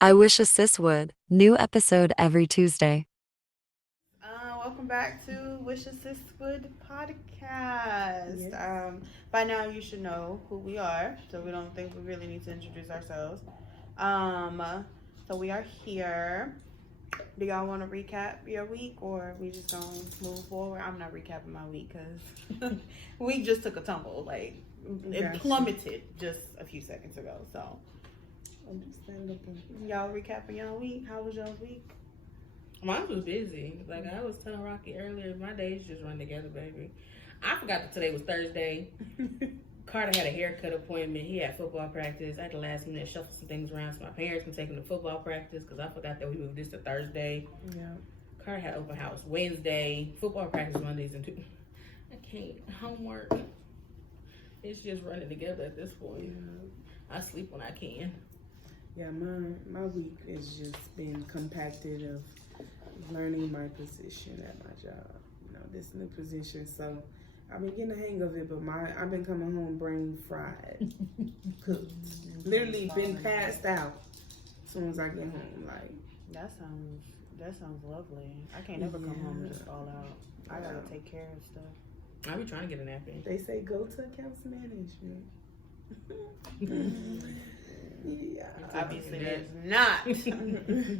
I wish a sis would. New episode every Tuesday. Welcome back to Wish A Sis Would Podcast. Yes. By now you should know who we are, so we don't think we really need to introduce ourselves. Um, so we are here. Do y'all want to recap your week, or we just gonna move forward? I'm not recapping my week because we just took a tumble. Like it Gotcha. plummeted just a few seconds ago. So Understandable. y'all recapping your week? How was y'all's week? Mine was busy. Like I was telling Rocky earlier, my days just run together, baby. I forgot that today was Thursday. Carter had a haircut appointment. He had football practice. I had to last minute shuffle some things around so my parents can take him to football practice because I forgot that we moved this to Thursday. Yeah. Carter had open house Wednesday. Football practice Mondays and Tuesdays. I can't. Homework. It's just running together at this point. I sleep when I can. Yeah, my week has just been compacted of learning my position at my job. You know, this new position, so I've been getting the hang of it, but I've been coming home brain fried, cooked, literally been passed out as soon as I get home. Like That sounds lovely. I can't never come home and just fall out. I gotta take care of stuff. I be trying to get a nap in. they say, go to accounts management. Yeah. Obviously, there's not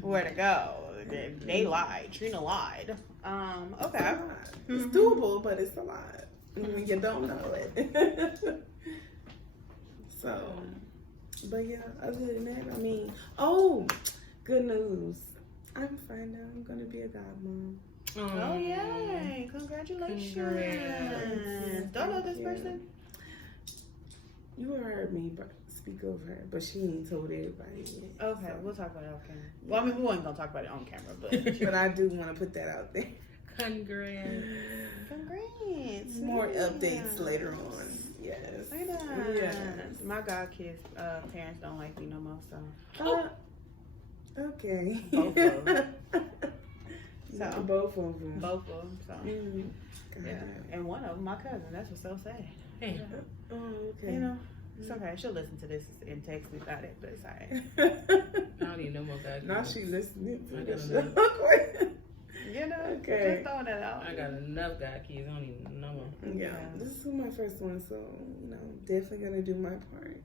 where to go. They lied. Trina lied. Okay. It's doable, but it's a lot when you don't know it. So, but yeah, other than that, I mean, good news. I'm finding out I'm gonna be a godmom. Oh yay! Congratulations. Congrats. Don't know this Yeah. person. You heard me speak of her, but she ain't told everybody yet. Okay, So. we'll talk about it off camera. Well, I mean, we weren't gonna talk about it on camera, but But I do want to put that out there. Congrats. congrats. More Yeah. updates later on. Yes. Say that. Yes. My god kids parents don't like me no more, so Okay. Both of them. So, So. both of them. both of them. So Mm. yeah, and one of them, my cousin. That's what's so sad. Hey. Oh, okay. You know, it's okay. She'll listen to this and text me about it, but it's alright. I don't need no more guys. Now she listening to I the got show. You know, Okay. just throwing that out. I got enough guy kids. I don't need no more. Yeah, this is my first one, so you know, definitely gonna do my part.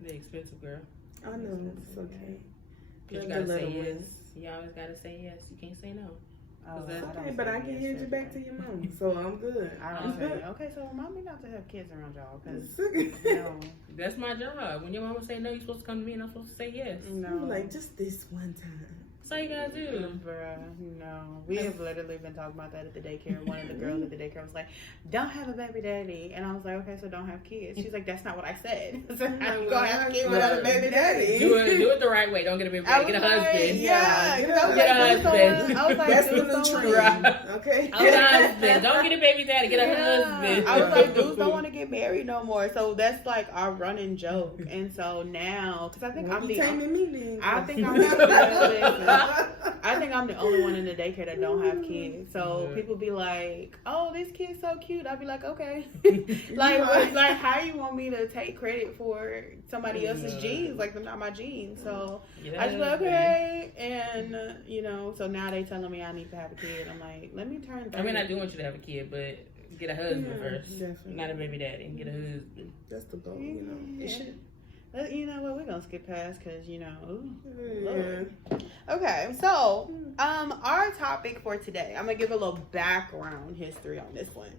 They expensive, girl. I know it's okay. You Love gotta the say little yes. ones. You always gotta say yes. You can't say no. Oh, Okay, don't Okay, but say I can yes hand you back to everything. your mom, so I'm good. I don't say okay. So remind me not to have kids around y'all, cause No. That's my job. When your mama say no, you're supposed to come to me and I'm supposed to say yes. no, Like just this one time. That's all you gotta do. Bruh, no. We have literally been talking about that at the daycare. One of the girls at the daycare was like, "Don't have a baby daddy," and I was like, "Okay, so don't have kids." She's like, "That's not what I said." So how you gonna have kids without a baby daddy? Do it the right way. Don't get a baby daddy. Get a husband. Yeah, Get 'cause I was a like, husband. I was like, That's do the new someone- trend. Right. Okay. Get a husband. Don't get a baby daddy. Get a Yeah. husband. I was like, dudes don't want to get married no more. So that's like our running joke. And so now, because I think Well, I'm you the, taming me then. I think I'm the, I think I'm the only one in the daycare that don't have kids. So Yeah. people be like, "Oh, this kid's so cute." I'd be like, "Okay." Right. like how you want me to take credit for somebody else's Yeah. genes? Like they're not my genes. So Get a I just be like, husband. okay. And you know, so now they telling me I need to have a kid. I'm like, let me turn. 30. I mean, I do want you to have a kid, but get a husband Yeah, first. definitely. Not a baby daddy. Get a husband. That's the goal, you know. Yeah. It should. But you know what? We're gonna skip past because you know. Ooh. Yeah. Okay, so our topic for today, I'm gonna give a little background history on this one.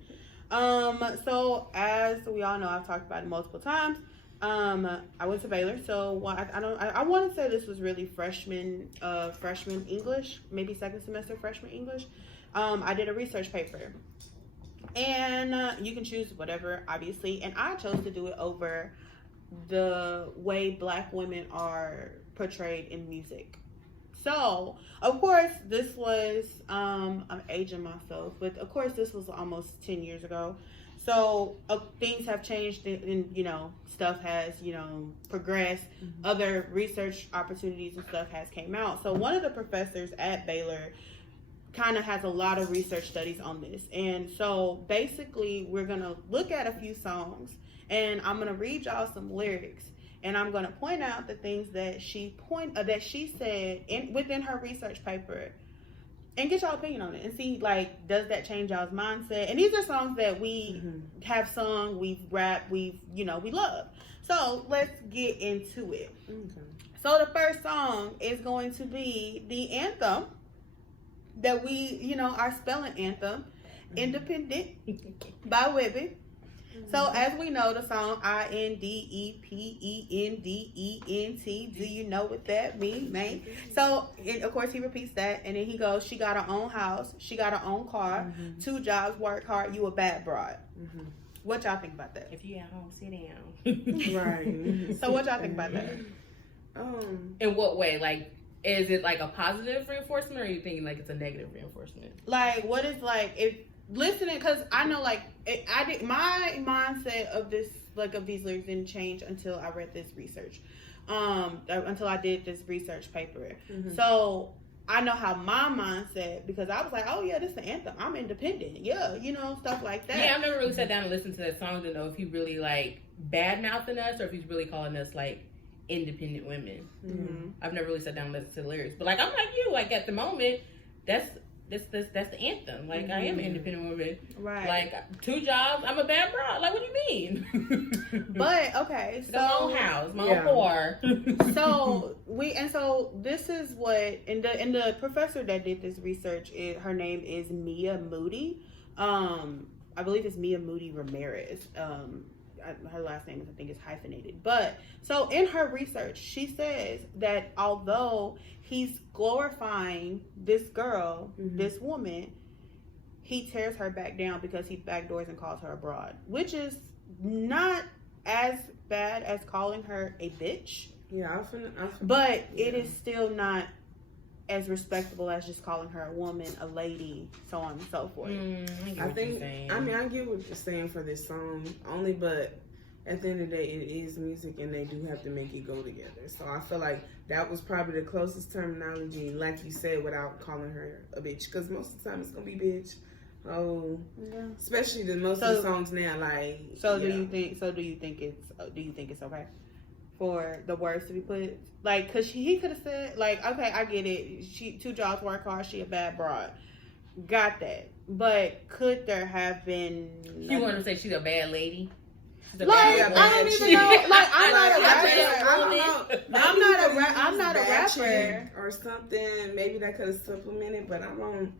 So as we all know, I've talked about it multiple times. I went to Baylor, so I want to say this was really freshman English, maybe second semester freshman English. I did a research paper, and you can choose whatever, obviously, and I chose to do it over the way Black women are portrayed in music. So, of course, this was, I'm aging myself, but of course, this was almost 10 years ago. So, things have changed and, you know, stuff has, you know, progressed. Mm-hmm. Other research opportunities and stuff has came out. So, one of the professors at Baylor kind of has a lot of research studies on this. And so, basically, we're going to look at a few songs and I'm going to read y'all some lyrics. and I'm going to point out the things that she said within her research paper, and get y'all opinion on it, and see, like, does that change y'all's mindset? And these are songs that we have sung, we've rapped, we love. So let's get into it. Okay. So the first song is going to be the anthem that we, our spelling anthem, Independent by Whitney. So as we know, the song INDEPENDENT, do you know what that means, man? So, of course, he repeats that, and then he goes, she got her own house, she got her own car, 2 jobs, work hard, you a bad broad. What y'all think about that? If you at home, sit down. Right. So what y'all think about that? In what way? Like, is it like a positive reinforcement, or are you thinking like it's a negative reinforcement? Like, what is, like, if listening, because I know, like, my mindset of this, like, of these lyrics didn't change until I read this research, until I did this research paper. So I know how my mindset, because I was like, oh yeah, this is the anthem, I'm independent, yeah, stuff like that. Yeah, I've never really sat down and listened to that song to know if he really like bad mouthing us or if he's really calling us like independent women. I've never really sat down and listened to the lyrics, but like I'm like you, like at the moment, that's the anthem. Like I am an independent woman, right? Like 2 jobs, I'm a bad broad. Like what do you mean? But okay, so my own house, my own car. So this is what, and the professor that did this research, her name is Mia Moody. I believe it's Mia Moody Ramirez. Her last name I think is hyphenated. But so in her research, she says that although he's glorifying this girl, this woman, he tears her back down because he backdoors and calls her a broad, which is not as bad as calling her a bitch. Yeah, but it is still not as respectable as just calling her a woman, a lady, so on and so forth. I get what you're saying for this song, but at the end of the day, it is music and they do have to make it go together. So I feel like that was probably the closest terminology, like you said, without calling her a bitch, because most of the time it's gonna be bitch. Oh, yeah. Especially most of the songs now, like. So do you think it's okay for the words to be put, like, because he could have said, like, okay, I get it, she 2 jobs, work hard, she a bad broad, got that, but could there have been, you want to say she's a bad lady? Like, I don't even know, like, I'm not a rapper or something. Maybe that could have supplemented, but I don't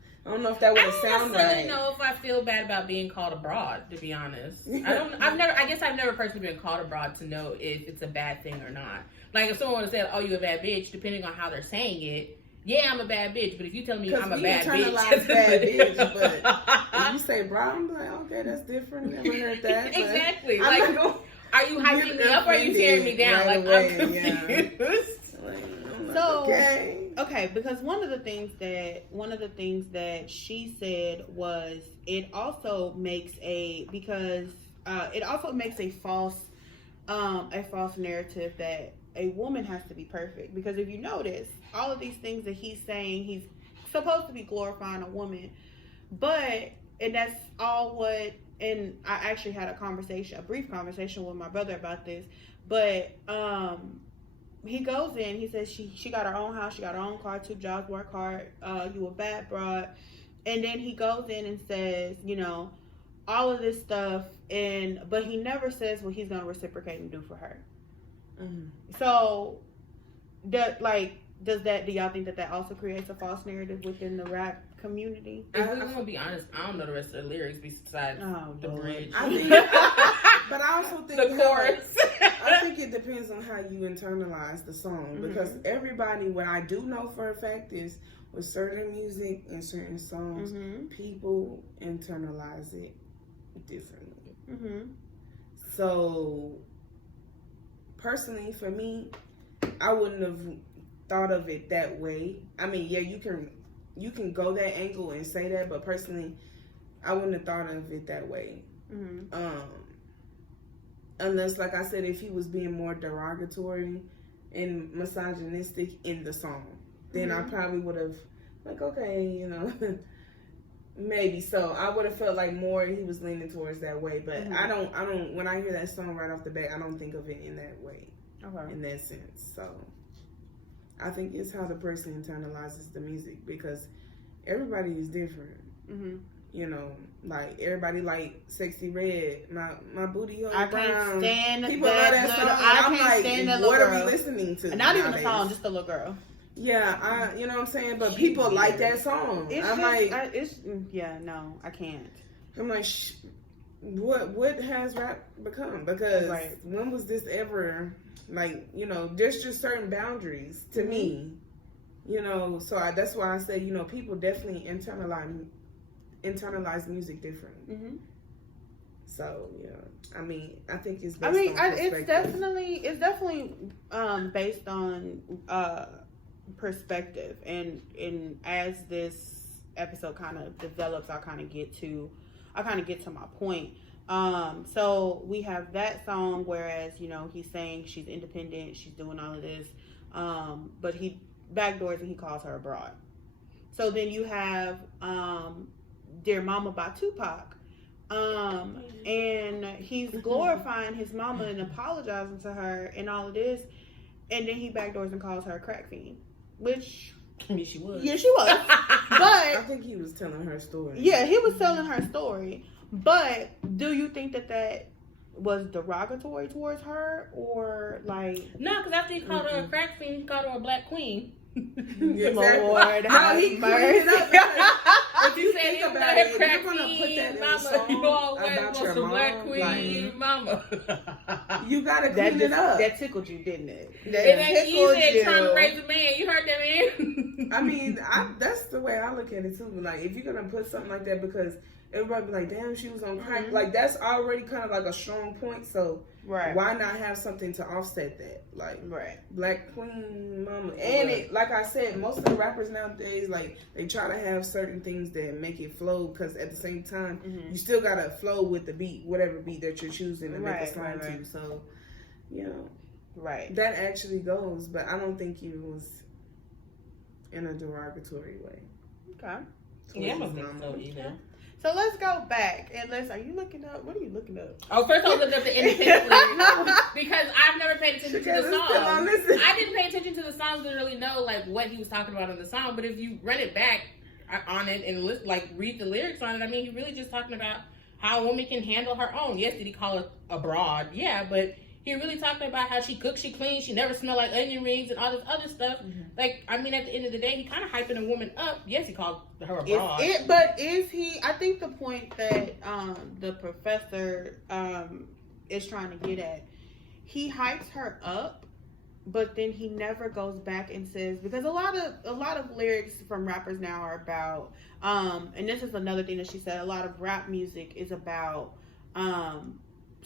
know if that would have sounded right. I don't really know if I feel bad about being called a broad, to be honest. I guess I've never personally been called a broad to know if it's a bad thing or not. Like if someone said, oh, you a bad bitch, depending on how they're saying it, yeah, I'm a bad bitch, but if you tell me I'm a bad bitch, bad bitch, but if you say broad, I'm like, okay, that's different. Never heard that. Exactly. Like, are you hyping me up or are you tearing me down? Right, like, I'm confused. Yeah. So, okay, because one of the things that she said was it also makes a false narrative that a woman has to be perfect, because if you notice all of these things that he's saying, he's supposed to be glorifying a woman, and that's all what, and I actually had a brief conversation with my brother about this, but he goes in, he says she got her own house, she got her own car, 2 jobs, work hard, you a bad broad, and then he goes in and says, all of this stuff, but he never says what he's going to reciprocate and do for her. So, do y'all think that also creates a false narrative within the rap community? If we're gonna be honest, I don't know the rest of the lyrics besides the bridge. But I also think the chorus. I think it depends on how you internalize the song, because everybody, what I do know for a fact is with certain music and certain songs, people internalize it differently. So personally, for me, I wouldn't have thought of it that way. I mean, yeah, you can go that angle and say that, but personally, I wouldn't have thought of it that way. Unless, like I said, if he was being more derogatory and misogynistic in the song, then I probably would have, like, okay, maybe. So I would have felt like more he was leaning towards that way, but I don't. When I hear that song right off the bat, I don't think of it in that way. in that sense. So I think it's how the person internalizes the music, because everybody is different. Mm-hmm. You know, like everybody like Sexy Red, my booty hole I brown. can't stand People that. love that song. I I'm can't like, stand that what little are girl. we listening to? And not even nowadays? the song, just the little girl. Yeah, you know what I'm saying? But She's people like weird. that song. It's I'm just, like, no, I can't. I'm like, what has rap become? Because Right. when was this ever, like, you know, there's just certain boundaries to me, you know, so that's why I say, you know, people definitely internalize music differently. Mm-hmm. So, yeah, I mean, I think it's I based mean, on it's definitely based on perspective, and as this episode kind of develops, I kind of get to my point. So we have that song, whereas, you know, he's saying she's independent, she's doing all of this, but he backdoors and he calls her a broad. So then you have Dear Mama by Tupac. And he's glorifying his mama and apologizing to her and all of this, and then he backdoors and calls her a crack fiend, which I mean, she was. yeah, she was. But I think he was telling her story. yeah, he was telling her story. But do you think that was derogatory towards her, or like? No, because after he called her a crack fiend, he called her a black queen. Exactly. Lord, No, have he cleaned mercy. it up. If You you said think you about got it, a if crack you're gonna put that fiend, in a mama. song You always about want your some black mom, queen, like, mama. you gotta That clean it up. that tickled you, didn't it? It ain't tickled easy trying to you. raise a man. You heard that, man? I mean, that's the way I look at it too. Like, if you're gonna put something like that, because everybody be like, damn, she was on crack. Mm-hmm. Like, that's already kind of like a strong point. So Right. why not have something to offset that? Like, Right. Black Queen Mama. And it, like I said, most of the rappers nowadays, like, they try to have certain things that make it flow, because at the same time, you still gotta flow with the beat, whatever beat that you're choosing to make a song to. So, you know, Right. that actually goes, but I don't think it was in a derogatory way. Okay. Yeah, I towards don't his think mama. so either. So let's go back and are you looking up? What are you looking up? Oh, first I was looking up the independent lyrics because I've never paid attention to the Shakayla's still on song. this. I didn't pay attention to the songs, didn't really know like what he was talking about in the song. But if you run it back on it and read the lyrics on it, I mean, he's really just talking about how a woman can handle her own. Yes, did he call it a broad? Yeah, but he really talking about how she cooks, she cleans, she never smell like onion rings and all this other stuff. Like, I mean, at the end of the day, he kind of hyping a woman up. Yes, he called her a broad. But is he? I think the point that the professor is trying to get at, he hypes her up, but then he never goes back and says, because a lot of lyrics from rappers now are about and this is another thing that she said, a lot of rap music is about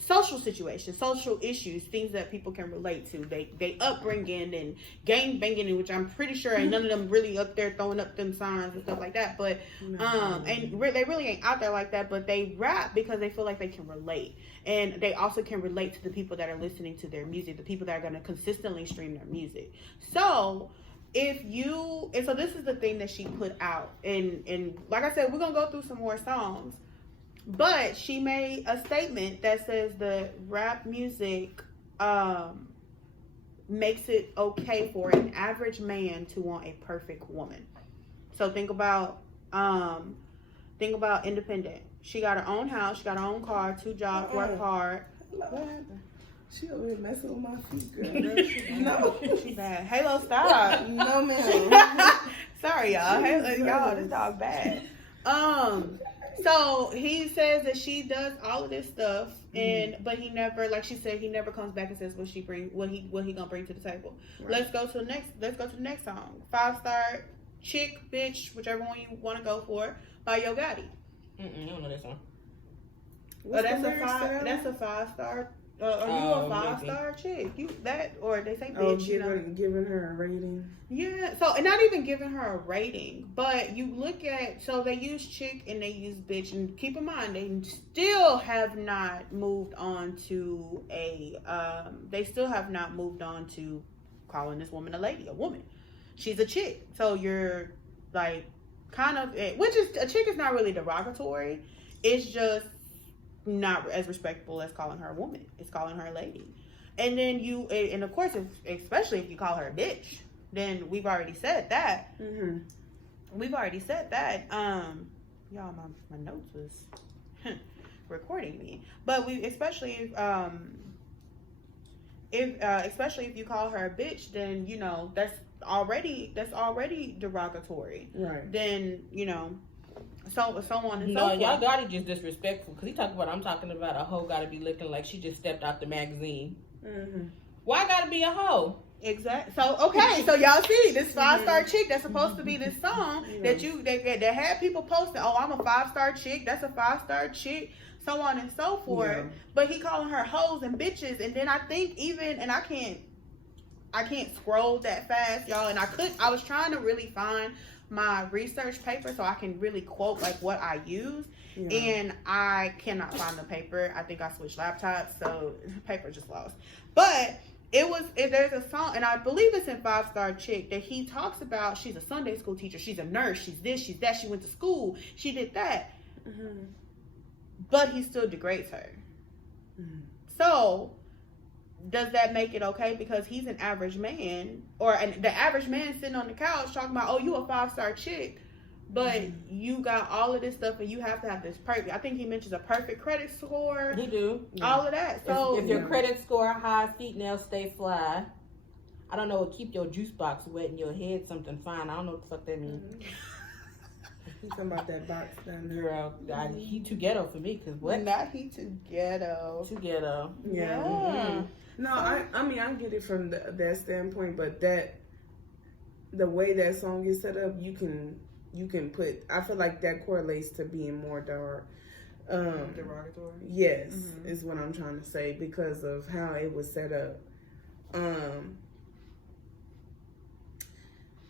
social situations, social issues, things that people can relate to. They upbringing and gang banging, which I'm pretty sure ain't none of them really up there throwing up them signs and stuff like that. But they really ain't out there like that. But they rap because they feel like they can relate, and they also can relate to the people that are listening to their music, the people that are going to consistently stream their music. So so this is the thing that she put out, and like I said, we're gonna go through some more songs. But she made a statement that says that rap music makes it okay for an average man to want a perfect woman. So think about independent. She got her own house, she got her own car, 2 jobs, work hard. What happened? She over here messing with my feet, girl. No. She bad. Halo, stop. No, ma'am. Sorry, y'all. Y'all, this dog bad. So he says that she does all of this stuff, but he never, like she said, he never comes back and says what he gonna bring to the table. Right. Let's go to the next song. 5-star chick, bitch, whichever one you want to go for, by Yo Gotti. I don't know that song. That's a 5-star. Are you a 5-star chick? Or they say bitch. Giving her a rating. Yeah. So, and not even giving her a rating, but you look at, so they use chick and they use bitch, and keep in mind they still have not moved on to calling this woman a lady, a woman. She's a chick. So you're like kind of, which is, a chick is not really derogatory. It's just not as respectable as calling her a woman. It's calling her a lady. And then and of course, especially if you call her a bitch, then we've already said that. Mm-hmm. We've already said that. Y'all, my notes was recording me. But especially if you call her a bitch, then that's already derogatory. Right. Then so on and so forth. Y'all gotta just disrespectful because he talking about I'm talking about a hoe gotta be looking like she just stepped out the magazine. Mm-hmm. Why gotta be a hoe? Exactly. So okay, so y'all see this 5-star chick that's supposed to be this song that had people posting. Oh, I'm a 5-star chick. That's a 5-star chick. So on and so forth. Yeah. But he calling her hoes and bitches, and then I think I can't scroll that fast, y'all. And I was trying to really find my research paper so I can really quote like what I use. Yeah. And I cannot find the paper. I think I switched laptops, so the paper just lost. But there's a song, and I believe it's in 5-Star Chick, that he talks about she's a Sunday school teacher, she's a nurse, she's this, she's that, she went to school, she did that. Mm-hmm. But he still degrades her. Mm-hmm. So, does that make it okay? Because he's an average man, or the average man sitting on the couch talking about, oh, you a 5-star chick, but you got all of this stuff and you have to have this perfect. I think he mentions a perfect credit score. He do. All of that. So if your credit score high, feet nails stay fly. I don't know, keep your juice box wet and your head something fine. I don't know what the fuck that means. He's talking about that box down there. Girl, he too ghetto for me, because what? Not he too ghetto. Too ghetto. Yeah. Mm-hmm. No, I mean, I get it from that standpoint, but the way that song is set up, you can put, I feel like that correlates to being more derogatory. Yes, is what I'm trying to say, because of how it was set up.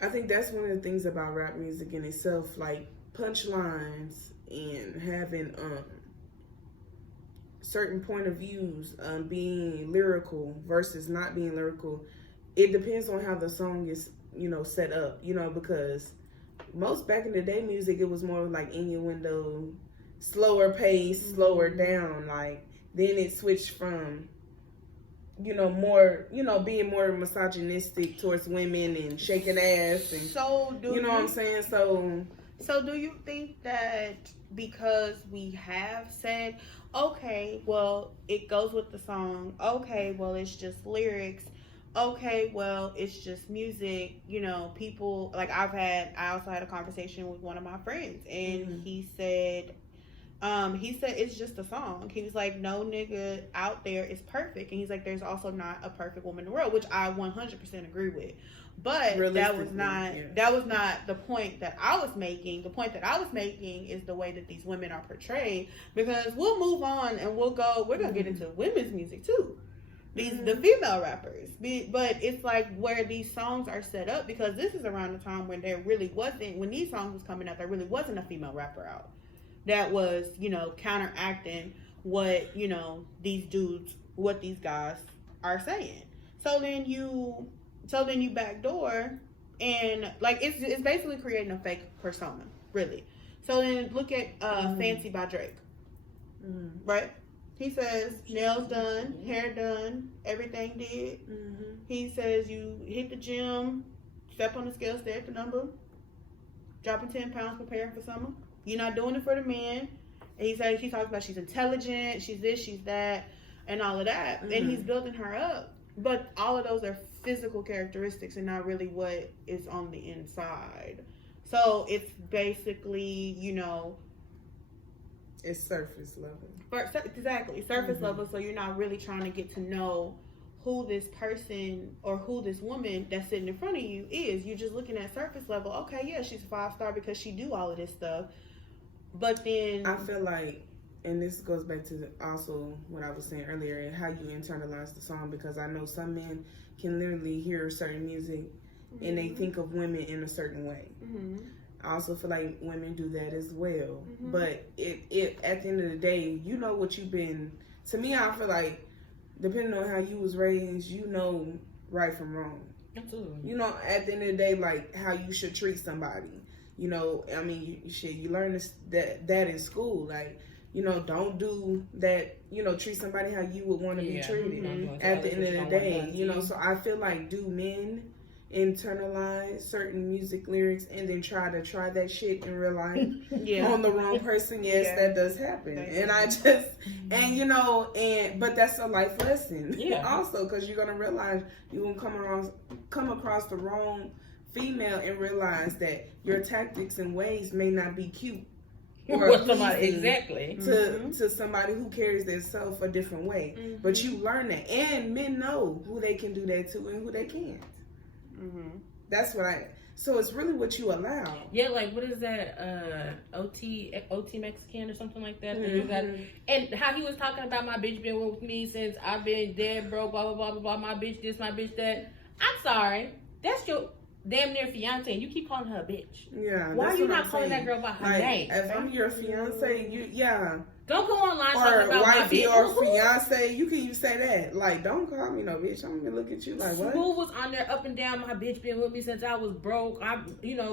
I think that's one of the things about rap music in itself, like punchlines and having certain point of views, being lyrical versus not being lyrical. It depends on how the song is, set up, because most back in the day music, it was more like innuendo, slower pace, slower down. Like then it switched from, more, being more misogynistic towards women and shaking ass and what I'm saying? So do you think that because we have said, okay, well, it goes with the song, okay, well, it's just lyrics, okay, well, it's just music, people, like I also had a conversation with one of my friends, and he said it's just a song. He was like, no nigga out there is perfect, and he's like, there's also not a perfect woman in the world, which I 100% agree with. But that was not the point that I was making. The point that I was making is the way that these women are portrayed, because we'll move on and we're gonna get into women's music too. The female rappers, but it's like where these songs are set up, because this is around the time when when these songs was coming out, there really wasn't a female rapper out that was, counteracting what, these guys are saying. So then you backdoor, and like it's basically creating a fake persona, really. So then look at Fancy by Drake. Right? He says nails done, hair done, everything did. He says you hit the gym, step on the scale, stay at the number, dropping 10 pounds, preparing for summer. You're not doing it for the man. And she talks about she's intelligent, she's this, she's that, and all of that. And he's building her up. But all of those are physical characteristics and not really what is on the inside. So it's basically, it's surface level. Exactly, surface level. So you're not really trying to get to know who this person or who this woman that's sitting in front of you is. You're just looking at surface level. Okay, yeah, she's a 5-star because she do all of this stuff. But then I feel like, and this goes back to also what I was saying earlier, and how you internalize the song, because I know some men can literally hear certain music and they think of women in a certain way. I also feel like women do that as well. But it at the end of the day, what you've been. To me, I feel like depending on how you was raised, right from wrong. Absolutely. At the end of the day, like how you should treat somebody. I mean, you learn that in school. Like, you know, don't do that, you know, treat somebody how you would want to be treated at the end of the day, you know. So I feel like, do men internalize certain music lyrics and then try that shit in real life on the wrong person? Yes, that does happen. And I just, and you know, but that's a life lesson also, because you're going to realize you're going to come across the wrong female and realize that your tactics and ways may not be cute or somebody to somebody who carries themselves a different way. But you learn that, and men know who they can do that to and who they can't. That's what so it's really what you allow. Yeah, like what is that? OT Mexican or something like that. And how he was talking about my bitch been with me since I've been dead, broke, blah blah blah blah blah. My bitch this, my bitch that. I'm sorry, that's your damn near fiance, and you keep calling her a bitch. Yeah. Why are you not calling that girl by her name? If I'm your fiance, don't go online or talking about my bitch. Or fiance, you can even say that. Like, don't call me no bitch. I'm gonna look at you like, what? Smooth was on there up and down. My bitch been with me since I was broke.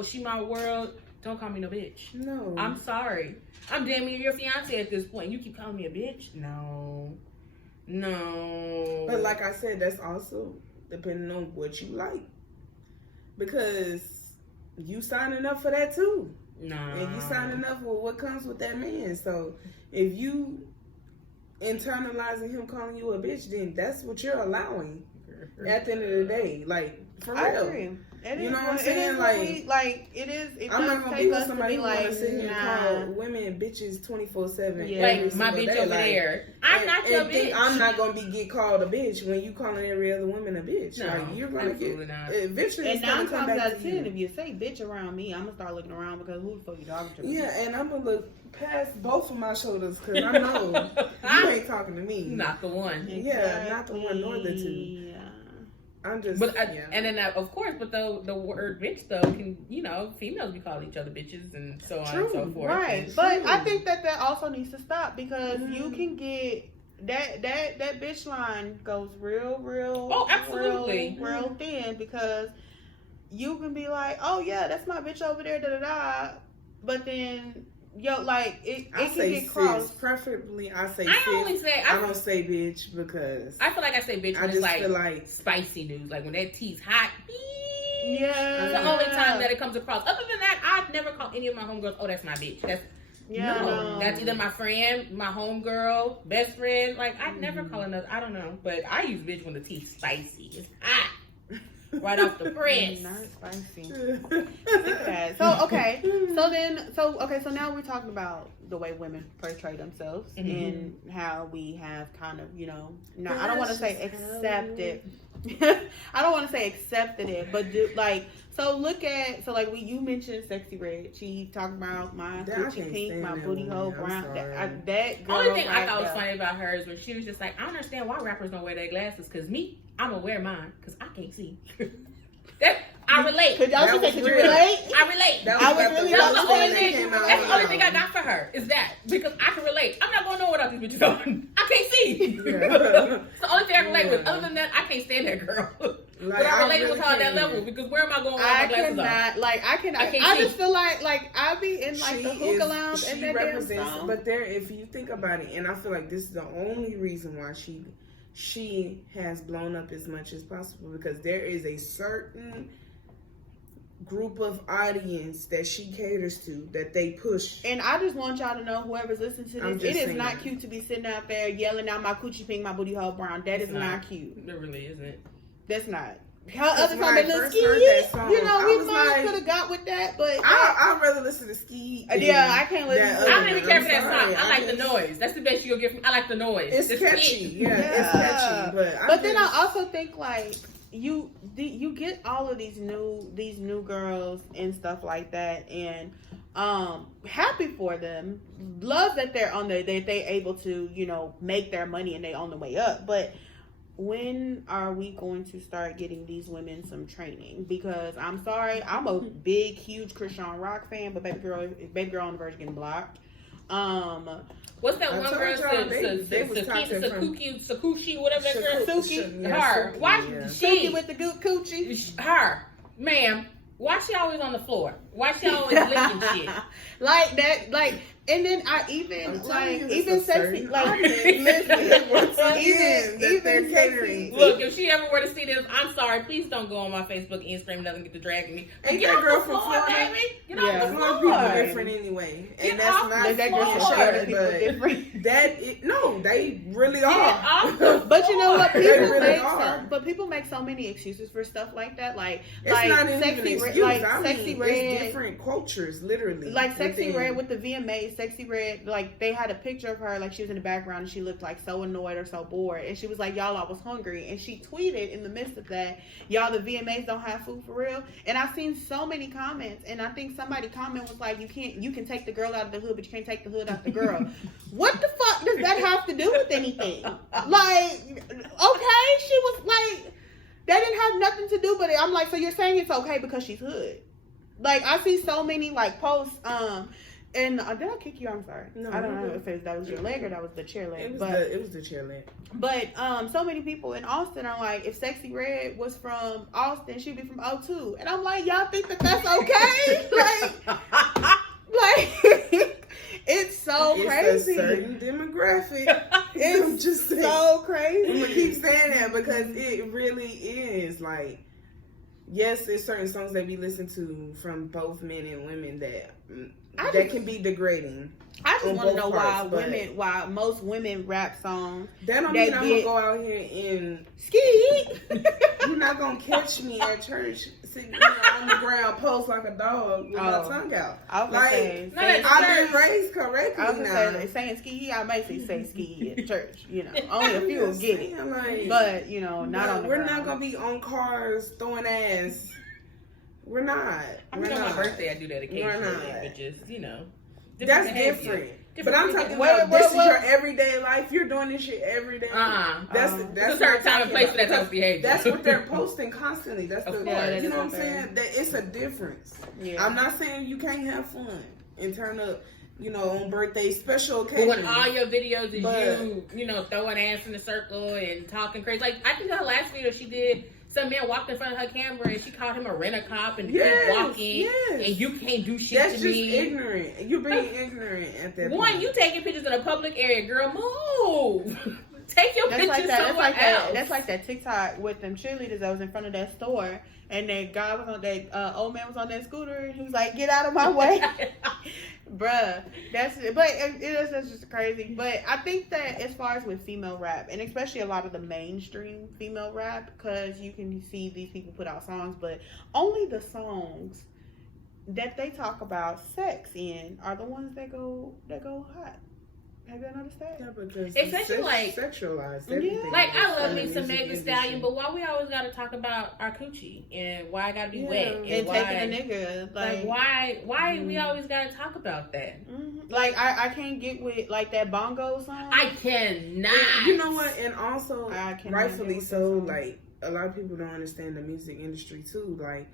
She my world. Don't call me no bitch. No. I'm sorry. I'm damn near your fiance at this point. You keep calling me a bitch? No. But like I said, that's also depending on what you like. Because you signing up for that too. Nah. And you signing up for what comes with that man. So if you internalizing him calling you a bitch, then that's what you're allowing at the end of the day. Like, for real. I agree. You know what I'm saying? It is. I'm not gonna be with somebody who wanna sit here and call women bitches 24/7. Yeah. Like my bitch over there. I'm not your bitch. I'm not gonna get called a bitch when you calling every other woman a bitch. No, like, you're gonna get eventually. And 9 come times back out of to 10, you. if you say bitch around me, I'm gonna start looking around because who the fuck you talking to? Yeah, and I'm gonna look past both of my shoulders because I know you ain't talking to me. Not the one. Yeah, not the one nor the two. I'm just, and then of course, but the word bitch though can, females be calling each other bitches and so on and so forth. Right, but I think that also needs to stop because you can get that bitch line goes real. Oh, absolutely, real thin because you can be like, oh yeah, that's my bitch over there, da da da, but then. It can get crossed. Preferably, I say sis. I don't say bitch because I feel like I say bitch when I just feel like spicy news. Like when that tea's hot. Yeah. That's the only time that it comes across. Other than that, I've never called any of my homegirls, oh, that's my bitch. That's either my friend, my homegirl, best friend. Like, I never call another. I don't know. But I use bitch when the tea's spicy. It's hot. Right off the press. Not spicy. So now we're talking about the way women portray themselves and how we have kind of, I don't want to say accepted. I don't want to say accepted it, but you mentioned Sexy Red. She talked about my Gucci pink, my booty hole brown. That girl. Only thing I thought was funny about her is when she was just like, I don't understand why rappers don't wear their glasses, because I'm gonna wear mine because I can't see. I relate. Could you relate? I relate. That's the only thing I got for her is that, because I can relate. I'm not going nowhere without these bitches on. I can't see. It's the only thing I can relate with. Other than that, I can't stand that girl. But I related with her on that level because where am I going with my glasses on? I just feel like I be in the hookah lounge and that damn song. But if you think about it, and I feel like this is the only reason why she has blown up as much as possible, because there is a certain group of audience that she caters to, that they push. And I just want y'all to know, whoever's listening to this, it is not cute to be sitting out there yelling out my coochie pink, my booty hole brown. That is not cute. It really isn't. That's not. How other time they look ski, we might could have got with that, but I'd rather listen to Ski. Yeah, I can't listen. I don't even care for that song. I like the noise. That's the best you'll get from me. I like the noise. It's catchy. It's catchy. But then I also think like you get all of these new girls and stuff like that, and happy for them, love that they're able to make their money and they on the way up, but. When are we going to start getting these women some training? Because I'm sorry, I'm a big, huge Christian rock fan, but baby girl on the verge of getting blocked. What's that one girl? Sakushi, whatever that girl. Suki. Her. Why she with the good coochie? Her, ma'am. Why she always on the floor? Why she always licking shit? Like that, like, and then I even like even sexy, like listen, even sexy. Look, if she ever were to see this, I'm sorry. Please don't go on my Facebook, Instagram, nothing get to dragging me. Ain't Get that off girl the from floor, Florida? baby. Get Yeah. off the Florida floor. people different anyway, and Get that's off not the That girl from floor. Florida shade, people but different. no, they really Get are. off the But you know what? They People really make are. people make so many excuses for stuff like that. Like It's like not even sexy, an excuse. like I sexy mean, red. it's different cultures, literally. Like Sexy within. Red with the VMAs, Sexy Red, like they had a picture of her, like she was in the background and she looked like so annoyed or so bored. And she was like, y'all, I was hungry. And she tweeted in the midst of that, y'all, the VMAs don't have food for real. And I've seen so many comments, and I think somebody comment was like, you can take the girl out of the hood, but you can't take the hood out the girl. What the fuck does that have to do with anything? Like, okay, she was like, that didn't have nothing to do with it. I'm like, so you're saying it's okay because she's hood? Like, I see so many like posts, and did I kick you? I'm sorry. No, I don't know if that was your leg or that was the chair leg. It was the chair leg. But so many people in Austin are like, if Sexy Red was from Austin, she'd be from O2. And I'm like, y'all think that that's okay? like it's so crazy. It's a certain demographic. It's just saying. so I'm crazy. gonna keep saying that because it really is like, yes, there's certain songs that we listen to from both men and women that can be degrading. I just want to know parts, why most women rap songs. That don't mean I'm gonna go out here and ski. You're not gonna catch me at church sitting on the ground, post like a dog with my tongue out. I was I've been raised correctly I was now. saying ski. I basically say ski at church. You know, only a few will get it. Like, but you know, not on the We're ground. not gonna be on cars throwing ass. We're not. I mean, on my birthday, I do that occasionally, We're not. but just, you know. That's different. But I'm talking about this is your everyday life. You're doing this shit every day. That's a certain time and place for that type of behavior. That's what they're posting constantly. That's the Of you course. know what I'm saying? That it's a difference. Yeah. I'm not saying you can't have fun and turn up, you know, on birthdays, special But occasions. when all your videos is you know, throwing ass in a circle and talking crazy. Like, I think her last video she did, some man walked in front of her camera and she called him a rent-a-cop and keep walking. And you can't do shit That's to me. just ignorant. You're being ignorant at that point. One, you taking pictures in a public area, girl. Move. Take your pictures somewhere else. That's like that TikTok with them cheerleaders that was in front of that store, and that guy was on that old man was on that scooter, and he was like, "Get out of my way." Bruh, it's just crazy. But I think that as far as with female rap, and especially a lot of the mainstream female rap, because you can see these people put out songs, but only the songs that they talk about sex in are the ones that go hot. Have you noticed that? Yeah, because Especially like sexualized everything. Like I love me some Meg Thee Stallion, but why we always gotta talk about our coochie and why I gotta be wet and why, taking a nigga like why we always gotta talk about that? Like I can't get with like that bongo song. I cannot. You know what? And also, cannot rightfully so, like a lot of people don't understand the music industry too. Like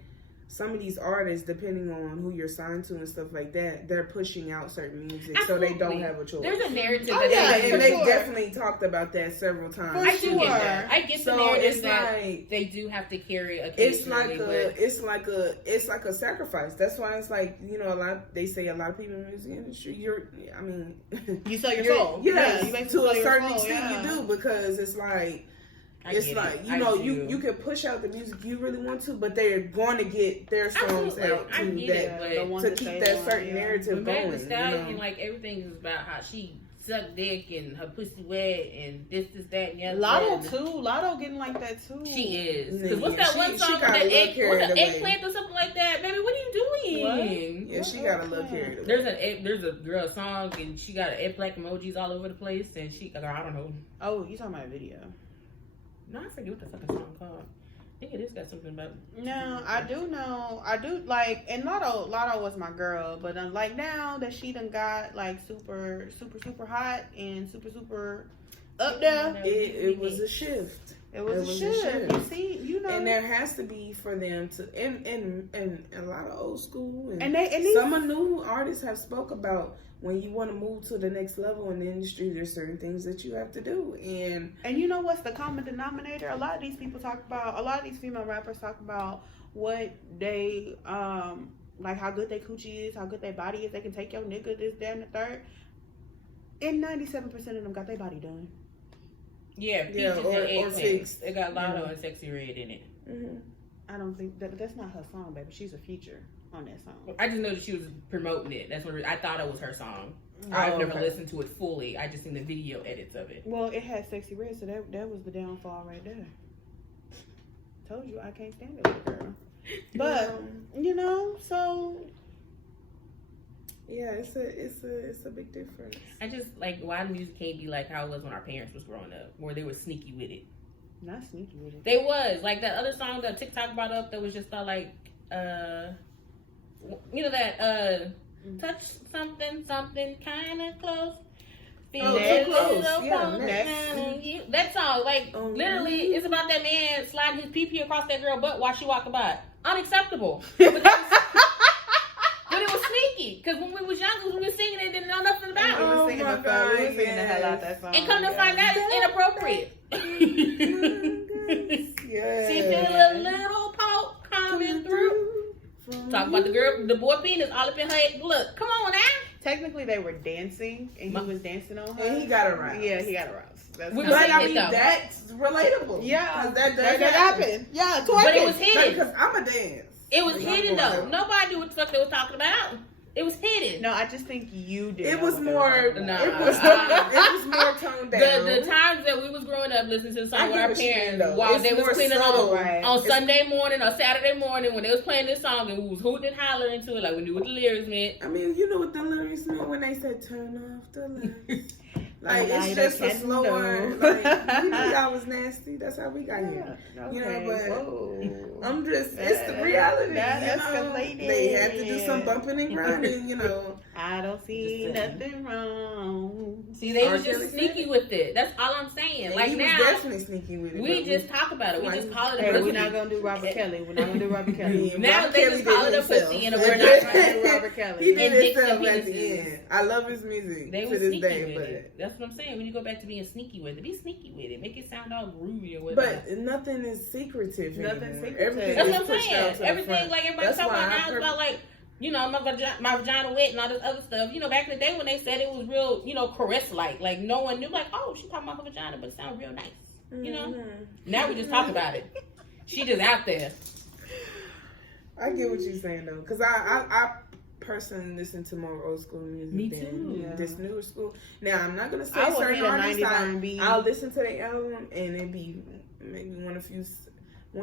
some of these artists, depending on who you're signed to and stuff like that, they're pushing out certain music, Absolutely. so they don't have a choice. There's a narrative. And they definitely talked about that several times. I do get that. I get the narrative that like, they do have to carry a. It's like a sacrifice. That's why it's like, you know, they say a lot of people in the music industry. You sell your soul. Yeah, you to a certain extent you do, because it's like. You can push out the music you really want to, but they're going to get their songs out to keep that certain narrative going. Meg Thee Stallion, like everything is about how she sucked dick and her pussy wet and this, that, and the other. Lotto getting like that too. She is. Because what's that one song with the eggplant or something like that? Baby, what are you doing? Yeah, she got a little carried away. There's a girl song and she got eggplant emojis all over the place and I don't know. Oh, you talking about a video? No, I forget what the fucking song called. I think it is got something about. No, I do like, and Lotto was my girl, but like now that she done got like super hot and super up there, it was a shift. It was a shift. You see, you know, and there has to be for them to, and a lot of old school and these, some new artists have spoke about. When you want to move to the next level in the industry, there's certain things that you have to do. And you know what's the common denominator? A lot of these people talk about, a lot of these female rappers talk about what they like how good their coochie is, how good their body is. They can take your nigga, this, that, and the third. And 97% of them got their body done. Yeah, peaches Yeah, or and fixed. It got Lotto and Sexy Red in it. Mm-hmm. I don't think that's not her song, baby. She's a feature on that song. I just know that she was promoting it. That's what I thought it was her song. I've never listened to it fully. I just seen the video edits of it. Well, it had Sexy Red, so that was the downfall right there. Told you I can't stand it with the girl. But you know, so yeah, it's a big difference. I just like why the music can't be like how it was when our parents was growing up, where they were sneaky with it. not sneaky with it. They was like that other song that TikTok brought up that was just like you know that touch something kind of close. Oh, too close. Yeah, next. That song, like literally, it's about that man sliding his pee across that girl butt while she walking by. Unacceptable. But it was sneaky because when we was young, we was singing it, didn't know nothing about it. We were singing my the God, we were singing the hell out that song. And come to find out, it's inappropriate. Yes. She feel a little poke coming through. Talk about the girl, the boy penis all up in her head. Look, come on now. Technically, they were dancing, and he was dancing on her. And he got aroused. Yeah, he got aroused. That's We kinda- was But I singing mean, though. that's relatable. yeah, 'Cause that that does happened. Yeah, twerking. But it was hidden. Because I'm a dance. It was I'm hidden going though. out. Nobody knew what the fuck they was talking about. It was hidden. No, I just think you did. It know was what they more. were talking Nah. about. It was more toned down. The times that we was growing up listening to the I song with get our what you mean, parents though. while It's they was more cleaning subtle, right. on It's- Sunday morning or Saturday morning when they was playing this song and we was hooting and hollering to it like we knew what the lyrics meant. I mean, you know what the lyrics meant when they said "turn off the lights." Like Light it's just a a slower. candle. Like, you knew y'all was nasty. That's how we got here. Okay. You know, but whoa. I'm just. It's the reality. That you know? escalated. They had to do some bumping and grinding. You know. I don't see Just saying. nothing wrong. See, they R. was Kelly just said sneaky it. with it. That's all I'm saying. And Like he now, was definitely sneaky with it. we but just talk about it. We just call it a Hey, we're pussy. not gonna do Robert Kelly. We're not gonna do Robert Kelly. Now Robert they Kelly just call did it a himself. pussy and we're not trying to do Robert Kelly. He did And dicks himself and at the penises. end. I love his music They to was this sneaky day, with but. it. That's what I'm saying. When you go back to being sneaky with it, be sneaky with it. Make it sound all groovy or whatever. But nothing is secretive Nothing anymore. secretive. Everything That's is what I'm pushed out saying. to the Everything, front. like everybody That's talking why about I now, it's about like, you know, my vagina wet and all this other stuff. You know, back in the day when they said it was real, you know, caress-like. Like, no one knew, like, oh, she talking about her vagina, but it sounds real nice. You know? Now we just talk about it. She just out there. I get what you're saying, though. Because I personally listen to more old school music Me than too. Yeah. this newer school. Now, I'm not going to say I was certain into artists. 90s R&B. I'll listen to the album, and it'd be maybe one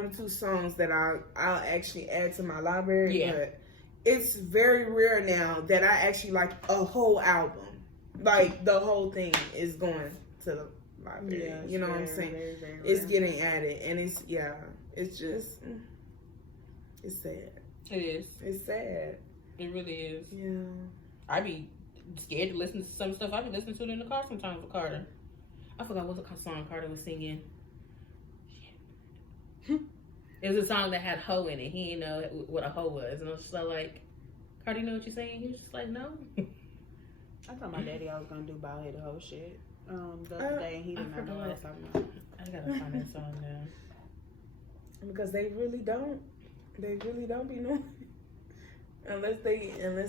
or two songs that I'll actually add to my library. Yeah. But it's very rare now that I actually like a whole album. Like, the whole thing is going to the library. Yeah, you know what I'm saying? very, very It's rare. getting added, and it's just, it's sad. It is. It's sad. It really is. Yeah. I be scared to listen to some stuff. I be listening to it in the car sometimes with Carter. I forgot what the song Carter was singing. It was a song that had hoe in it. He didn't know what a hoe was. And I was just like, Carter, you know what you're saying? He was just like, no. I told my daddy I was gonna do bald headed hoe shit the other day, and he didn't know what I was talking about. I gotta find that song now. Because they really don't be knowing. Unless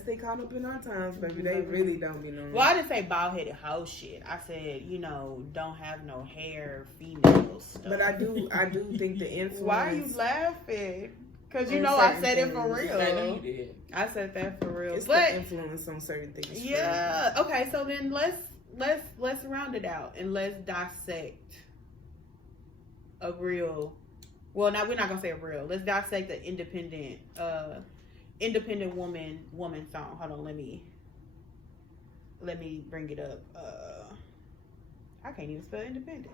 they caught up in our times, baby, they really don't be knowing. Well, I didn't say bald headed hoe shit. I said, you know, don't have no hair, female stuff. But I do think the influence. Why are you laughing? Because you On know I certain said it for things. real. I know you did. I said that for real. It's but the influence on certain things. yeah, okay. So then let's round it out and let's dissect a real. Well, now we're not gonna say a real. Let's dissect the independent woman song. Hold on, let me bring it up. I can't even spell independent.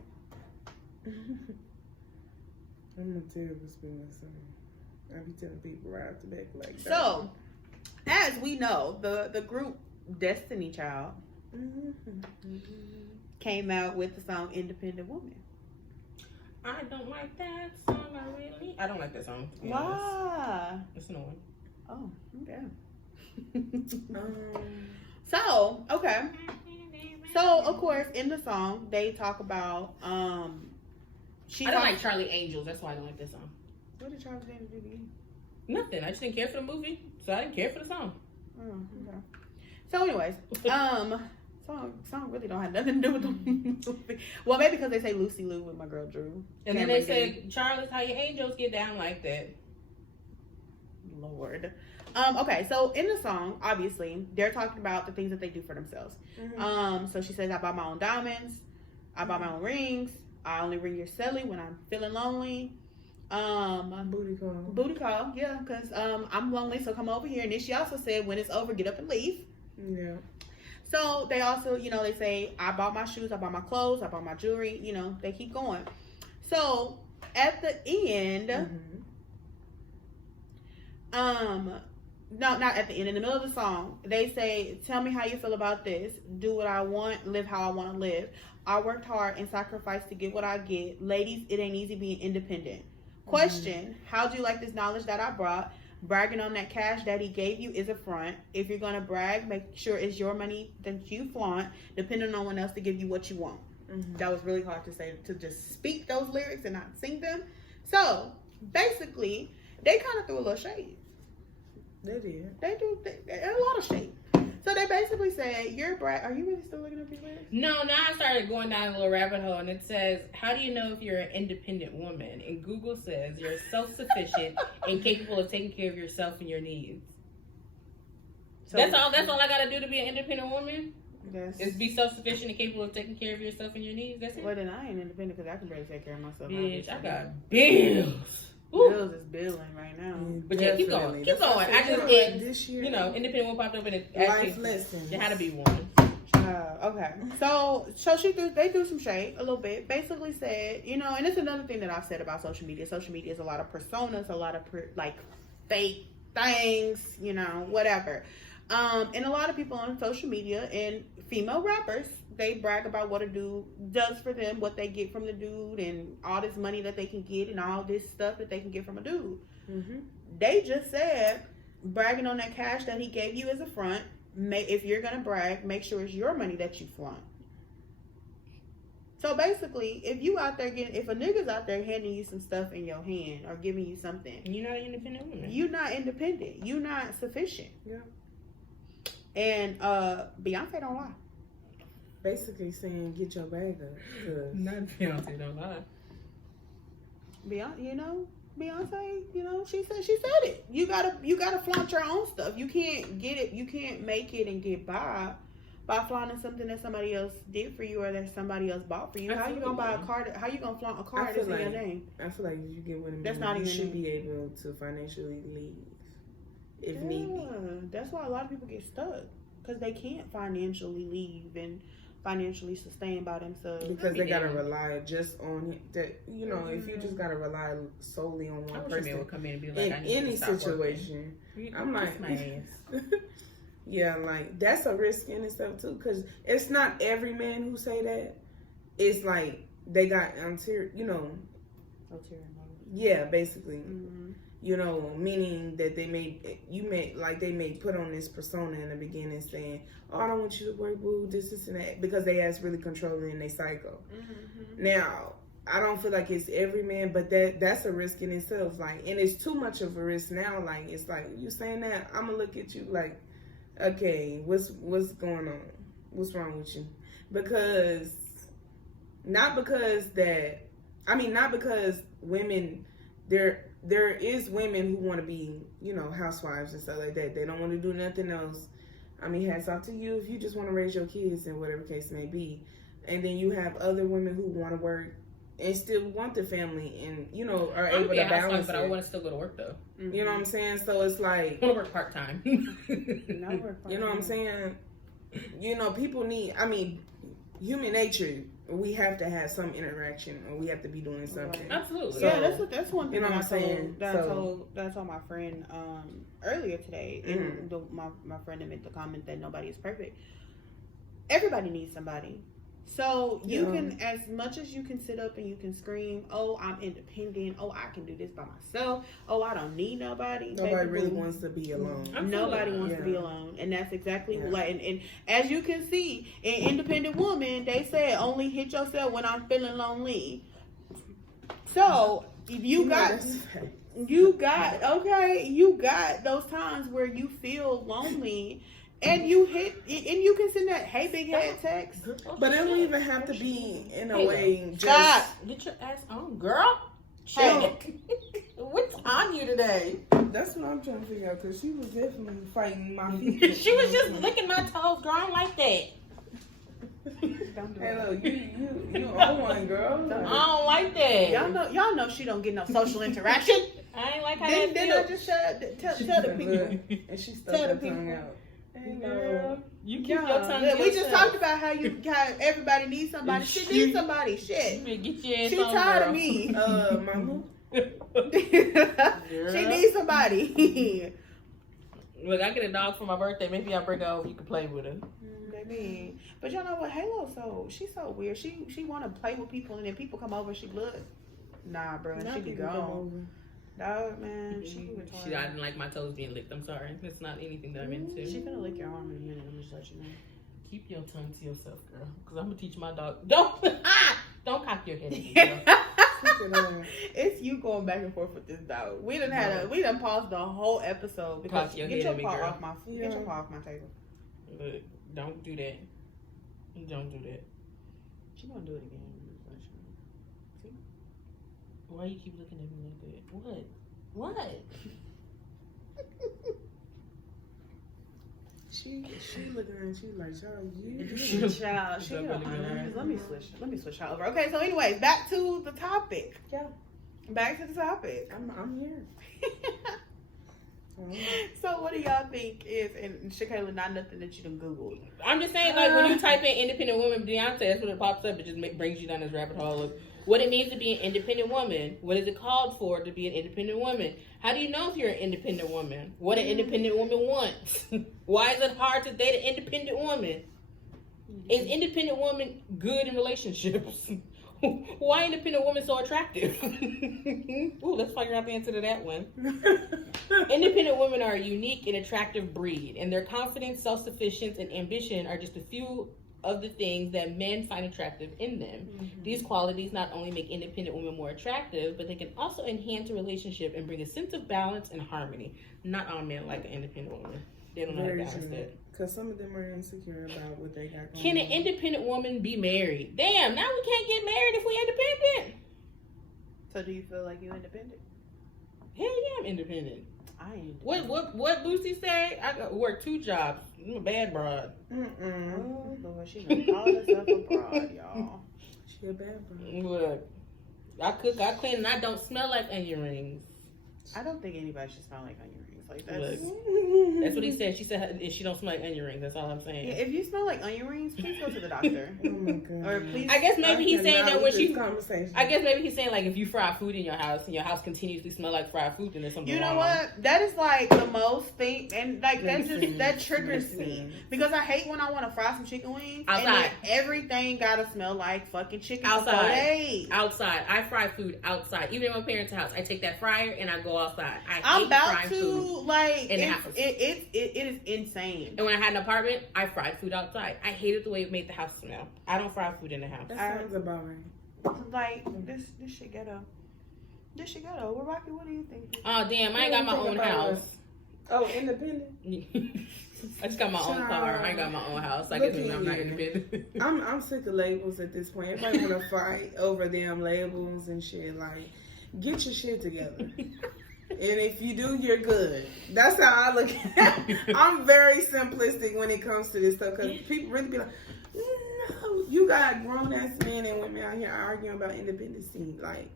I'm a terrible speller, so I be telling people right off the back like that. So, as we know, the group Destiny Child came out with the song "Independent Woman." I don't like that song. I don't like that song. to be honest. Why? It's annoying. Oh, yeah. Um, So, okay. So, of course, in the song, they talk about I don't like Charlie Angels. That's why I don't like that song. What did Charlie Angels do again? Nothing. I just didn't care for the movie, so I didn't care for the song. Oh, okay. So, anyways, song really don't have nothing to do with the movie. Well, maybe because they say Lucy Lou with my girl Drew. And then they said, Charles, how your angels get down like that? Lord. Okay, so in the song, obviously, they're talking about the things that they do for themselves. Mm-hmm. So she says, I buy my own diamonds, I buy my own rings, I only ring your celly when I'm feeling lonely. Booty call, yeah, because I'm lonely, so come over here. And then she also said, when it's over, get up and leave. Yeah. So they also, they say, I bought my shoes, I bought my clothes, I bought my jewelry, they keep going. So at the end, no, not at the end, in the middle of the song, they say, tell me how you feel about this, do what I want, live how I want to live. I worked hard and sacrificed to get what I get. Ladies, it ain't easy being independent. Question, how do you like this knowledge that I brought? Bragging on that cash that he gave you is a front. If you're going to brag, make sure it's your money that you flaunt, depending on no one else to give you what you want. That was really hard to say, to just speak those lyrics and not sing them. So, basically, they kind of threw a little shade. They did. They a lot of shade. So they basically said, you're a brag. Are you really still looking up these lyrics? No, now I started going down a little rabbit hole, and it says, how do you know if you're an independent woman? And Google says you're self-sufficient and capable of taking care of yourself and your needs. So that's all I gotta do to be an independent woman? Yes. Is be self-sufficient and capable of taking care of yourself and your needs? That's it? Well, then I ain't independent because I can barely take care of myself. Bitch, I got bills. Bills is billing right now. But yeah, keep going. Keep going. I just this year, independent one popped up and it life lessons. There had to be one. Okay. So they threw some shade a little bit. Basically said, and it's another thing that I've said about social media. Social media is a lot of personas, a lot of fake things, whatever. And a lot of people on social media and female rappers, they brag about what a dude does for them, what they get from the dude, and all this money that they can get and all this stuff that they can get from a dude. They just said, bragging on that cash that he gave you as a front. If you're going to brag, make sure it's your money that you flaunt. So basically, if a nigga's out there handing you some stuff in your hand or giving you something, you're not an independent woman. You're not independent. You're not sufficient. Yeah. And Beyonce don't lie. Basically saying, get your bag up. Not Beyonce don't lie. Beyonce, she said it. You gotta flaunt your own stuff. You can't get it. You can't make it and get by flaunting something that somebody else did for you or that somebody else bought for you. Absolutely. How you gonna buy a car? How you gonna flaunt a car that's in your name? I feel like if you get what I mean, that's not you even should be able to financially leave if need be. That's why a lot of people get stuck because they can't financially leave and financially sustain by themselves because they gotta rely just on that. If you just gotta rely solely on one person would come in and be like, in I need any to stop situation, working. I'm like, my ass. Yeah, like that's a risk in itself too, because it's not every man who say that. It's like they got ulterior motive. Yeah, basically. Meaning that they may put on this persona in the beginning saying, oh, I don't want you to work, boo, this and that, because they ass really controlling and they psycho. Now, I don't feel like it's every man, but that's a risk in itself. Like, and it's too much of a risk now. Like, it's like, you saying that, I'm gonna look at you like, okay, what's going on? What's wrong with you? Not because women, there is women who want to be, housewives and stuff like that. They don't want to do nothing else. I mean, hats off to you if you just want to raise your kids and whatever case may be. And then you have other women who want to work and still want the family and, are able to balance it. But I want to still go to work, though. You know what I'm saying? So it's like... I want to work part-time. You know what I'm saying? People need... human nature... We have to have some interaction, or we have to be doing something. Right. Absolutely. So, yeah, that's one thing that I told my friend earlier today. And my friend that made the comment that nobody is perfect. Everybody needs somebody. So you can, as much as you can sit up and you can scream, oh, I'm independent. Oh, I can do this by myself. Oh, I don't need nobody. Nobody really wants to be alone. Nobody wants to be alone. And that's exactly and as you can see, in Independent Woman, they said only hit yourself when I'm feeling lonely. So if you got You got those times where you feel lonely. And you can send that hey big head text. But it don't even have to be in a way. Stop. Get your ass on, girl. Shit. What's on you today? That's what I'm trying to figure out, because she was definitely fighting my feet. She was just licking my toes, girl. I don't like that. Hey, look, you own one, girl. I don't like that. Y'all know she don't get no social interaction. I ain't like how Then that I feels. just tell the people. And she stuck her tongue out. Hey girl, You keep your tongue to we just yourself. talked about how everybody needs somebody. She needs somebody. Shit. You better get your ass She on, tired girl. of me. Mama. She needs somebody. Look, I get a dog for my birthday. Maybe I'll bring her over. You can play with her. Baby. But y'all know what? Halo, she's so weird. She want to play with people, and then people come over, she look. Nah, bro, and she be gone. Dog, man, she I didn't like my toes being licked. I'm sorry. It's not anything that I'm into. She gonna lick your arm in a minute. I'm just let you know. Keep your tongue to yourself, girl. Because I'm gonna teach my dog. Don't cock your head at me, girl. It's you going back and forth with this dog. We done paused the whole episode because Cock your get head your at me, paw girl. off my table. Look, don't do that. Don't do that. She gonna do it again. See? Why you keep looking at me like that? What? She looking at she like, child, Child, let me switch her over. Okay, so anyways, back to the topic. Yeah. Back to the topic. I'm here. So what do y'all think is, and Shakayla, not nothing that you done Googled. I'm just saying, like, when you type in independent woman Beyonce, that's when it pops up. It just brings you down this rabbit hole of what it means to be an independent woman. What is it called for to be an independent woman? How do you know if you're an independent woman? What an independent woman wants? Why is it hard to date an independent woman? Is independent woman good in relationships? Why independent women so attractive? Ooh, let's figure out the answer to that one. Independent women are a unique and attractive breed, and their confidence, self-sufficiency, and ambition are just a few of the things that men find attractive in them. Mm-hmm. These qualities not only make independent women more attractive, but they can also enhance a relationship and bring a sense of balance and harmony. Not all men like an independent woman. They don't know how to balance that. Because some of them are insecure about what they got going Can an independent woman be married? Damn, now we can't get married if we're independent. So do you feel like you're independent? Hell yeah, I'm independent. I ain't. What Boosie say? I got work 2 jobs. I'm a bad broad. Oh Lord, she gonna call herself a broad, y'all. She a bad broad. Look, I cook, I clean, and I don't smell like onion rings. I don't think anybody should smell like onion rings. Like that's. Look, that's what he said. She said if she don't smell like onion rings. That's all I'm saying. Yeah, if you smell like onion rings, please go to the doctor. Oh my God. Or please. I guess maybe he's saying that when she. Conversation. I guess maybe he's saying like if you fry food in your house and your house continuously smell like fried food, then there's something You know wrong. what? That is like the most thing, and like that triggers me because I hate when I want to fry some chicken wings Outside. and then everything gotta smell like fucking chicken Outside. for 4 days. Outside. I fry food outside. Even in my parents' house, I take that fryer and I go outside. I'm hate about frying to food like in the house. it is insane. And when I had an apartment, I fried food outside. I hated the way it made the house smell. I don't fry food in the house. That sounds about right. Like this shit ghetto. This shit ghetto. Well, Rocky, what do you think? Oh damn! I ain't got my own house. Oh, independent. I just got my own car. I ain't got my own house. I guess I'm not independent. I'm sick of labels at this point. Everybody want to fight over damn labels and shit. Like, get your shit together. And if you do, you're good. That's how I look at it. I'm very simplistic when it comes to this stuff because people really be like, no, you got grown-ass men and women out here arguing about independency. Like,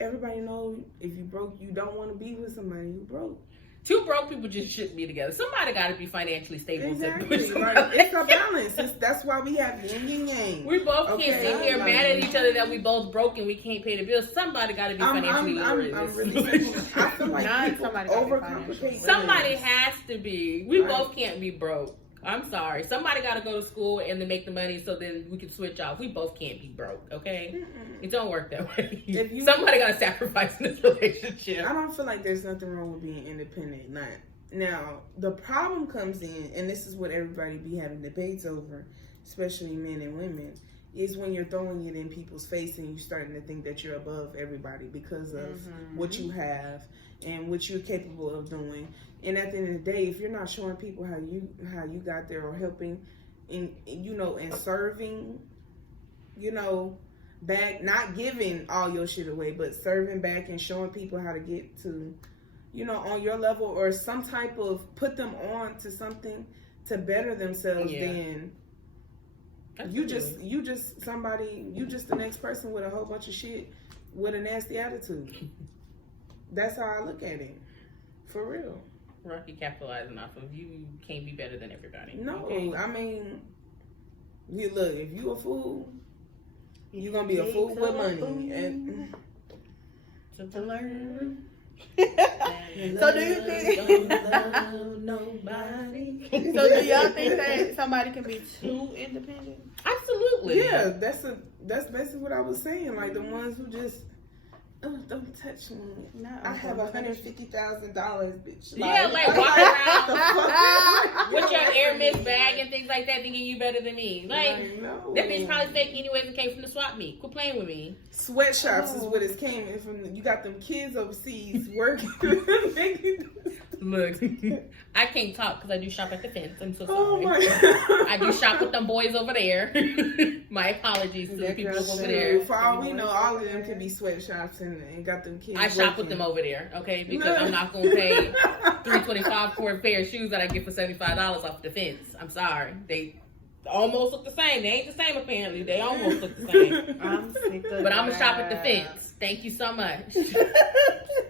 everybody know if you broke, you don't want to be with somebody who broke. 2 broke people just shouldn't be together. Somebody got to be financially stable. Exactly. Like, it's a balance. That's why we have yin and yang. We both can't sit here like, mad at each other that we both broke and we can't pay the bills. Somebody got to be financially literate. I'm really I feel like people overcomplicate. Somebody has to be. We both can't be broke. I'm sorry. Somebody got to go to school and then make the money so then we can switch off. We both can't be broke, okay? It don't work that way. Somebody got to sacrifice in this relationship. I don't feel like there's nothing wrong with being independent. Now, the problem comes in, and this is what everybody be having debates over, especially men and women, is when you're throwing it in people's face and you're starting to think that you're above everybody because of what you have and what you're capable of doing. And at the end of the day, if you're not showing people how you got there or helping and serving, back, not giving all your shit away, but serving back and showing people how to get to, on your level or some type of put them on to something to better themselves, then you just the next person with a whole bunch of shit with a nasty attitude. That's how I look at it. For real. Rocky capitalizing off of you can't be better than everybody. No, okay? I mean, look, if you a fool, you're gonna be a fool with money. And to learn. So do you think nobody? So do y'all think that somebody can be too independent? Absolutely. Yeah, that's basically what I was saying. Like the ones who just don't touch me. No, I have $150,000, bitch. Yeah, like walking around with your Hermes bag and things like that, thinking you better than me. Like no. that bitch probably fake anyways and came from the swap meet. Quit playing with me. Sweatshops is what it came from. You got them kids overseas working. Look, I can't talk because I do shop at the fence. I'm so sorry. Oh my God. I do shop with them boys over there. My apologies to the people over there. For all we know, all of them could be sweatshops and got them kids. I shop with them over there, okay? Because I'm not gonna pay $325 for a pair of shoes that I get for $75 off the fence. I'm sorry. They almost look the same. They ain't the same apparently. They almost look the same. I'm sick of But I'm gonna shop at the fence. Thank you so much.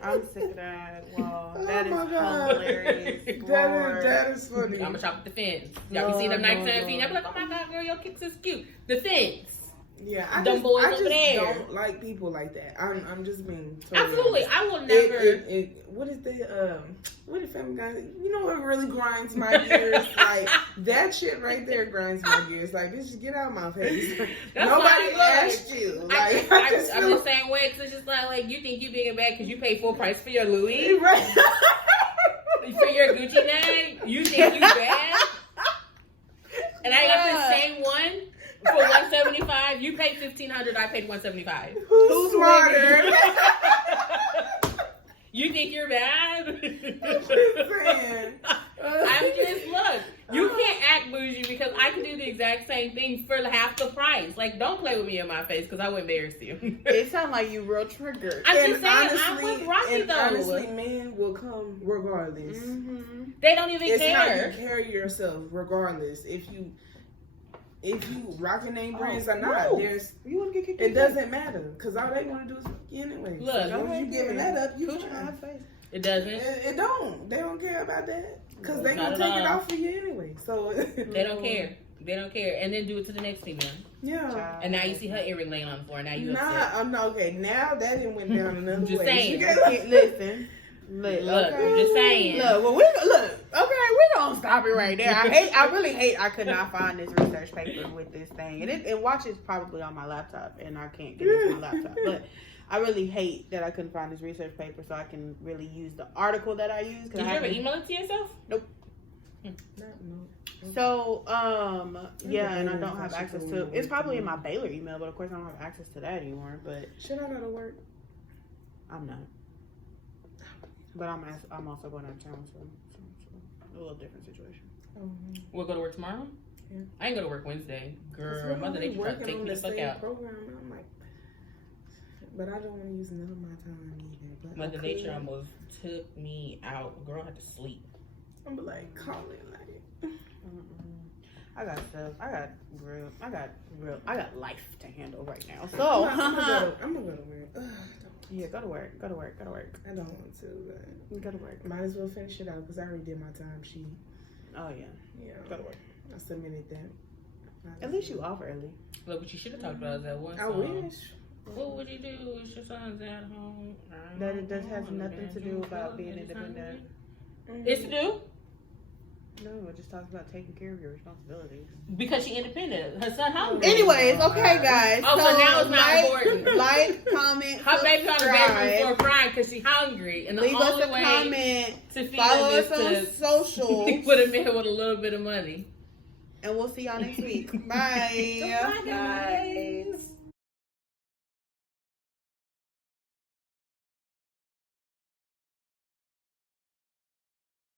I'm sick of that. Wow, Oh that is my God. hilarious. That is funny. I'm gonna shop at the fence. Y'all can see them nice and feet. I'm like, oh my God, girl, your kicks is cute. The fence. Yeah, I Them just, boys I over just there. don't like people like that. I'm just being totally Absolutely. honest. I will never. What is what is Family Guy? You know what really grinds my gears? Like that shit right there grinds my gears. Like, bitch, get out of my face. Nobody asked you. Like, I'm just the same way. It's just like you think you big and bad because you pay full price for your Louis, right? for your Gucci bag. You think you bad? And I got the same one for $175. You paid $1,500. I paid $175. Who's smarter? You think you're bad? Man. I'm just look. You can't act bougie because I can do the exact same thing for half the price. Like, don't play with me in my face because I will embarrass you. It sounds like you real triggered. I'm just saying, I'm with Rocky though. Honestly, men will come regardless. Mm-hmm. They don't even It's care. not you carry yourself regardless. If you rocking name brands or not, there's You want to get kicked? it doesn't matter because all they want to do is fuck you anyway. Look, so as long as you giving that up, you Coochie fine. on my face. It doesn't. It don't. They don't care about that because No, they not gonna at take it all. off of you anyway. So They don't care. They don't care. And then do it to the next female. yeah. And now you see her earring laying on the floor. Now you upset. Nah, I'm not okay. Now that it went down another Just way. saying. Listen. Look, okay. I'm just saying. Look, well, we're gonna stop it right there. I really hate I could not find this research paper with this thing. And it watches probably on my laptop and I can't get it to my laptop. But I really hate that I couldn't find this research paper so I can really use the article that I use. Did you ever email it to yourself? So, yeah, and I don't have access to it's probably in my Baylor email, but of course I don't have access to that anymore. But Should I go to work? I'm not. But I'm also going out of town, so a little different situation. We'll go to work tomorrow? Yeah. I ain't go to work Wednesday. Girl, Mother Nature tried to take me the fuck out. Program, and I'm like, but I don't want to use none of my time either. But Mother Nature almost took me out. Girl, I had to sleep. I'm like, call it like. I got stuff. I got life to handle right now. So I'm gonna go to work. Ugh, yeah, go to work. I don't want to, but Go to work. might as well finish it out because I already did my time sheet. Oh yeah. Yeah, Go to work. I submitted that. At least you off early. Look, what you should have talked about is that one I song. wish. What would you do if your son's at home? That it does have nothing to do about being independent. It's to do? No, it just talks about taking care of your responsibilities. Because she independent. Her son hungry. Anyways, okay, guys. Oh, so now it's not important. Like, comment, Her baby on the bedroom floor subscribe. crying because she's hungry. And the Leave us only a way comment. to feed Follow them is us on to socials. put a man with a little bit of money. And we'll see y'all next week. Bye. Bye, guys.